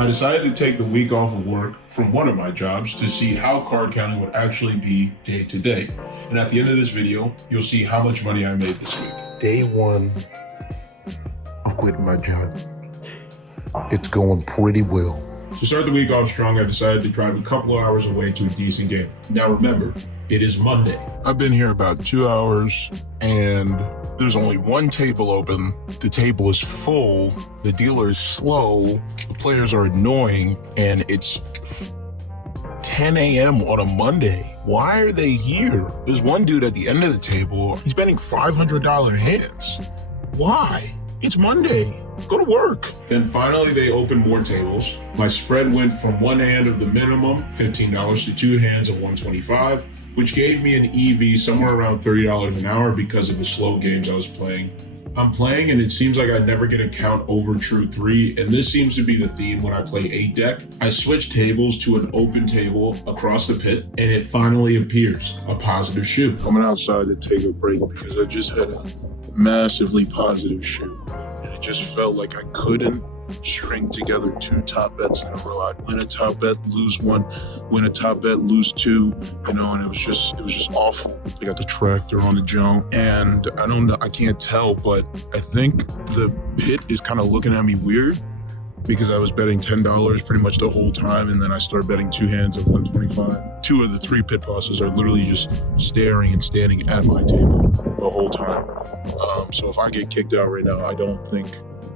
I decided to take the week off of work from one of my jobs to see how card counting would actually be day to day. And at the end of this video, you'll see how much money I made this week. Day one of quitting my job. It's going pretty well. To start the week off strong, I decided to drive a couple of hours away to a decent game. Now remember, it is Monday. I've been here about 2 hours and there's only one table open. The table is full. The dealer is slow. The players are annoying, and it's 10 a.m. on a Monday. Why are they here? There's one dude at the end of the table. He's betting $500 hands. Why? It's Monday. Go to work. Then finally they opened more tables. My spread went from one hand of the minimum, $15, to two hands of $125, which gave me an EV somewhere around $30 an hour because of the slow games I was playing. I'm playing and it seems like I never get a count over true 3, and this seems to be the theme when I play 8 deck. I switch tables to an open table across the pit and it finally appears, a positive shoe. Coming outside to take a break because I just had a massively positive shoe. And it just felt like I couldn't string together 2 top bets in a row. I'd win a top bet, lose 1, win a top bet, lose 2, and it was just awful. I got the tractor on the jump, and I don't know, I can't tell, but I think the pit is kind of looking at me weird because I was betting $10 pretty much the whole time, and then I started betting 2 hands of $125. 2 of the 3 pit bosses are literally just staring and standing at my table the whole time. So if I get kicked out right now, I don't think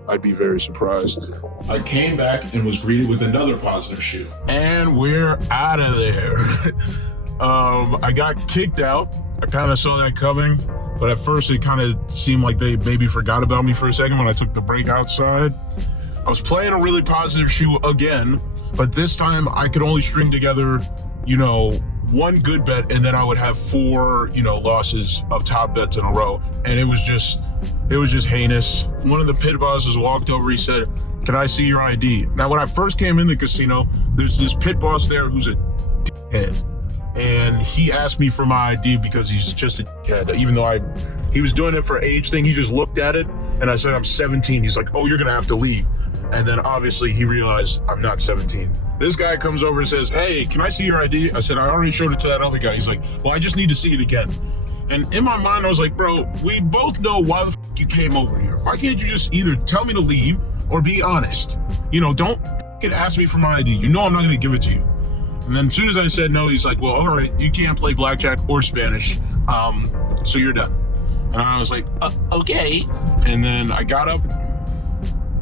I'd be very surprised. I came back and was greeted with another positive shoe. And we're out of there. I got kicked out. I kind of saw that coming, but at first it kind of seemed like they maybe forgot about me for a second when I took the break outside. I was playing a really positive shoe again, but this time I could only string together, 1 good bet, and then I would have 4, losses of top bets in a row. And it was just heinous. One of the pit bosses walked over, he said, "Can I see your ID?" Now, when I first came in the casino, there's this pit boss there who's a dickhead. And he asked me for my ID because he's just a dickhead. Even though he was doing it for age thing, he just looked at it and I said, "I'm 17. He's like, "Oh, you're gonna have to leave." And then obviously he realized I'm not 17. This guy comes over and says, "Hey, can I see your ID?" I said, "I already showed it to that other guy." He's like, "Well, I just need to see it again." And in my mind, I was like, bro, we both know why the f you came over here. Why can't you just either tell me to leave or be honest? Don't ask me for my ID. I'm not going to give it to you. And then as soon as I said no, he's like, "Well, all right, you can't play blackjack or Spanish. So you're done." And I was like, okay. And then I got up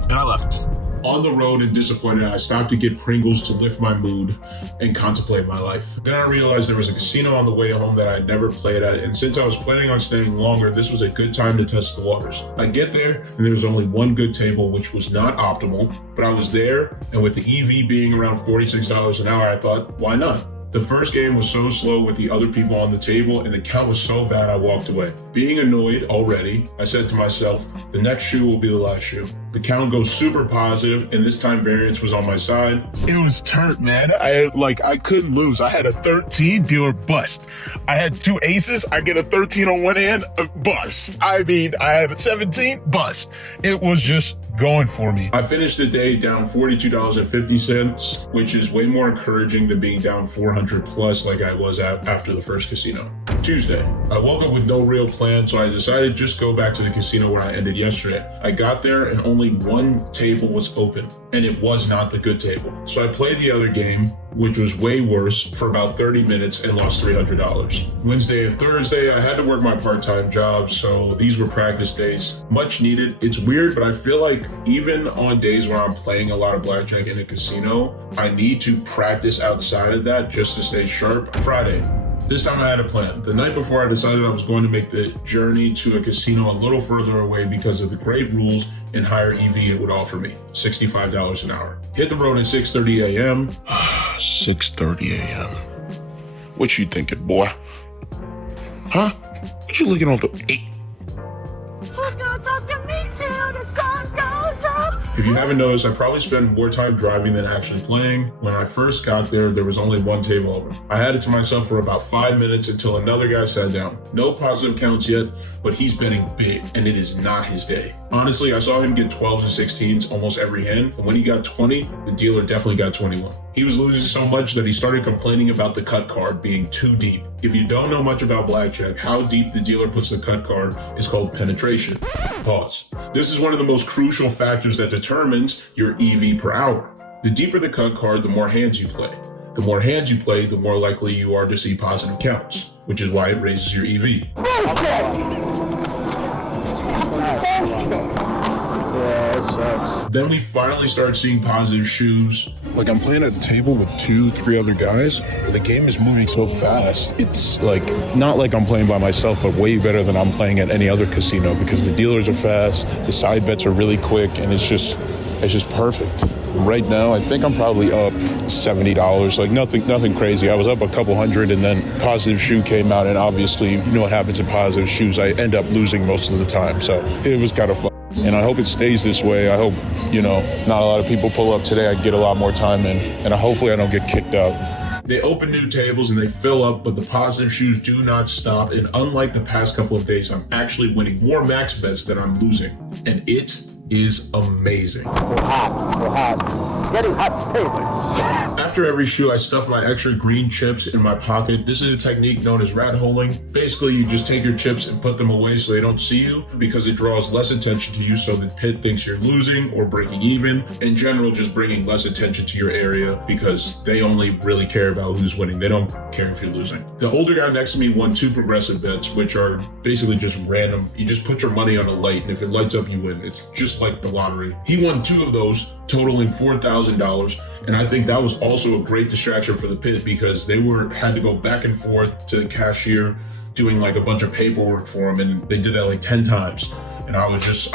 and I left. On the road and disappointed, I stopped to get Pringles to lift my mood and contemplate my life. Then I realized there was a casino on the way home that I had never played at, and since I was planning on staying longer, this was a good time to test the waters. I get there, and there was only one good table, which was not optimal, but I was there, and with the EV being around $46 an hour, I thought, why not? The first game was so slow with the other people on the table, and the count was so bad I walked away. Being annoyed already, I said to myself, the next shoe will be the last shoe. The count goes super positive, and this time variance was on my side. It was turnt, man. I couldn't lose. I had a 13, dealer bust. I had 2 aces, I get a 13 on one hand, bust. I had a 17, bust. It was just going for me. I finished the day down $42.50, which is way more encouraging than being down 400 plus like I was after the first casino. Tuesday, I woke up with no real plan, so I decided just go back to the casino where I ended yesterday. I got there and only one table was open, and it was not the good table. So I played the other game, which was way worse, for about 30 minutes and lost $300. Wednesday and Thursday, I had to work my part-time job, so these were practice days. Much needed. It's weird, but I feel like even on days where I'm playing a lot of blackjack in a casino, I need to practice outside of that just to stay sharp. Friday. This time I had a plan. The night before, I decided I was going to make the journey to a casino a little further away because of the great rules and higher EV it would offer me, $65 an hour. Hit the road at 6:30 a.m. 6:30 a.m. What you thinking, boy? Huh? What you looking off the... Who's gonna talk to me till the sun goes up? If you haven't noticed, I probably spend more time driving than actually playing. When I first got there was only one table open. I had it to myself for about 5 minutes until another guy sat down. No positive counts yet, but he's betting big, and it is not his day. Honestly, I saw him get 12s and 16s almost every hand, and when he got 20, the dealer definitely got 21. He was losing so much that he started complaining about the cut card being too deep. If you don't know much about blackjack, how deep the dealer puts the cut card is called penetration. Pause. This is one of the most crucial factors that determines your EV per hour. The deeper the cut card, the more hands you play. The more hands you play, the more likely you are to see positive counts, which is why it raises your EV. Yeah, it sucks. Then we finally start seeing positive shoes. Like, I'm playing at a table with 2-3 other guys, but the game is moving so fast. It's like, not like I'm playing by myself, but way better than I'm playing at any other casino because the dealers are fast, the side bets are really quick, and it's just perfect. Right now, I think I'm probably up $70, like nothing crazy. I was up a couple hundred, and then positive shoe came out, and obviously, you know what happens in positive shoes. I end up losing most of the time, so it was kind of fun. And I hope it stays this way. I hope, not a lot of people pull up today. I get a lot more time in, and hopefully I don't get kicked out. They open new tables and they fill up, but the positive shoes do not stop. And unlike the past couple of days, I'm actually winning more max bets than I'm losing. And it is amazing. We're hot. Getting hot papers. After every shoe, I stuff my extra green chips in my pocket. This is a technique known as rat holing. Basically, you just take your chips and put them away so they don't see you because it draws less attention to you so the pit thinks you're losing or breaking even. In general, just bringing less attention to your area because they only really care about who's winning. They don't care if you're losing. The older guy next to me won 2 progressive bets, which are basically just random. You just put your money on a light, and if it lights up, you win. It's just like the lottery. He won 2 of those, totaling $4,000, and I think that was also a great distraction for the pit because they had to go back and forth to the cashier doing like a bunch of paperwork for him, and they did that like 10 times. And I was just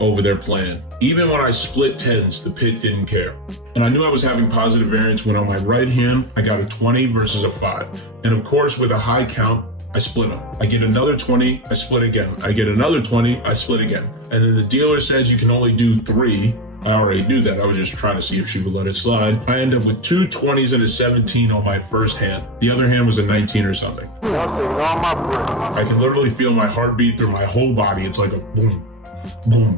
over there playing. Even when I split 10s, the pit didn't care. And I knew I was having positive variance when on my right hand, I got a 20 versus a 5. And of course, with a high count, I split them. I get another 20, I split again. I get another 20, I split again. And then the dealer says you can only do 3. I already knew that. I was just trying to see if she would let it slide. I end up with 2 20s and a 17 on my first hand. The other hand was a 19 or something. I can literally feel my heartbeat through my whole body. It's like a boom, boom,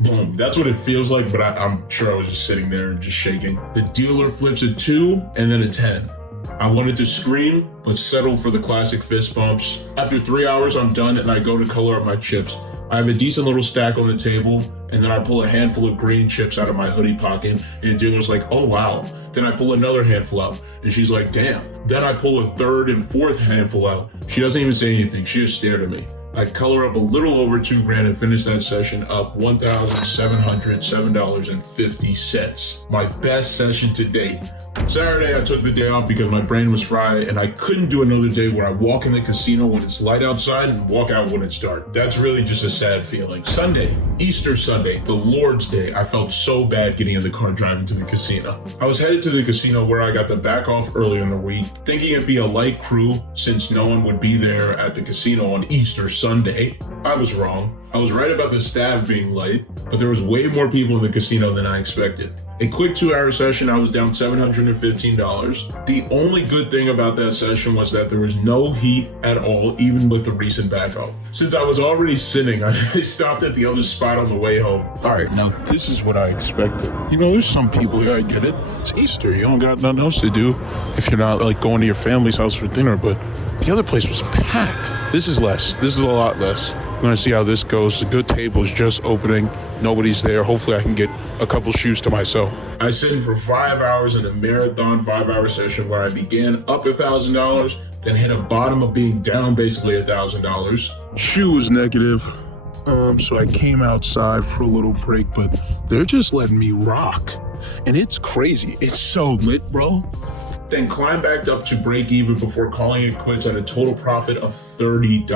boom. That's what it feels like, but I'm sure I was just sitting there and just shaking. The dealer flips a 2 and then a 10. I wanted to scream, but settled for the classic fist bumps. After 3 hours, I'm done and I go to color up my chips. I have a decent little stack on the table, and then I pull a handful of green chips out of my hoodie pocket, and the dealer's like, oh wow. Then I pull another handful out, and she's like, damn. Then I pull a 3rd and 4th handful out. She doesn't even say anything, she just stared at me. I color up a little over $2,000 and finish that session up $1,707.50. My best session to date. Saturday, I took the day off because my brain was fried and I couldn't do another day where I walk in the casino when it's light outside and walk out when it's dark. That's really just a sad feeling. Sunday, Easter Sunday, the Lord's Day, I felt so bad getting in the car driving to the casino. I was headed to the casino where I got the back off earlier in the week, thinking it'd be a light crew since no one would be there at the casino on Easter Sunday. I was wrong. I was right about the staff being light, but there was way more people in the casino than I expected. A quick 2-hour session, I was down $715. The only good thing about that session was that there was no heat at all, even with the recent back off. Since I was already sitting, I stopped at the other spot on the way home. All right, now this is what I expected. There's some people here, I get it. It's Easter, you don't got nothing else to do if you're not like going to your family's house for dinner, but the other place was packed. This is less. This is a lot less. I'm gonna see how this goes. The good table's just opening. Nobody's there. Hopefully I can get a couple shoes to myself. I sit in for 5 hours in a marathon 5-hour session where I began up $1,000, then hit a bottom of being down basically $1,000. Shoe was negative, so I came outside for a little break, but they're just letting me rock. And it's crazy. It's so lit, bro. Then climb back up to break even before calling it quits at a total profit of $30.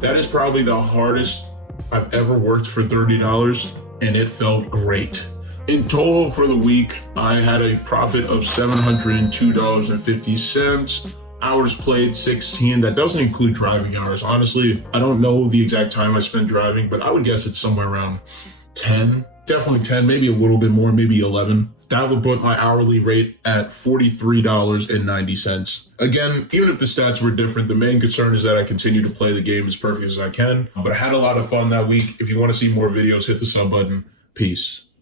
That is probably the hardest I've ever worked for $30, and it felt great. In total for the week, I had a profit of $702.50. Hours played 16. That doesn't include driving hours. Honestly, I don't know the exact time I spent driving, but I would guess it's somewhere around 10 definitely 10, maybe a little bit more, maybe 11. That would put my hourly rate at $43.90. Again, even if the stats were different, the main concern is that I continue to play the game as perfect as I can. But I had a lot of fun that week. If you want to see more videos, hit the sub button. Peace.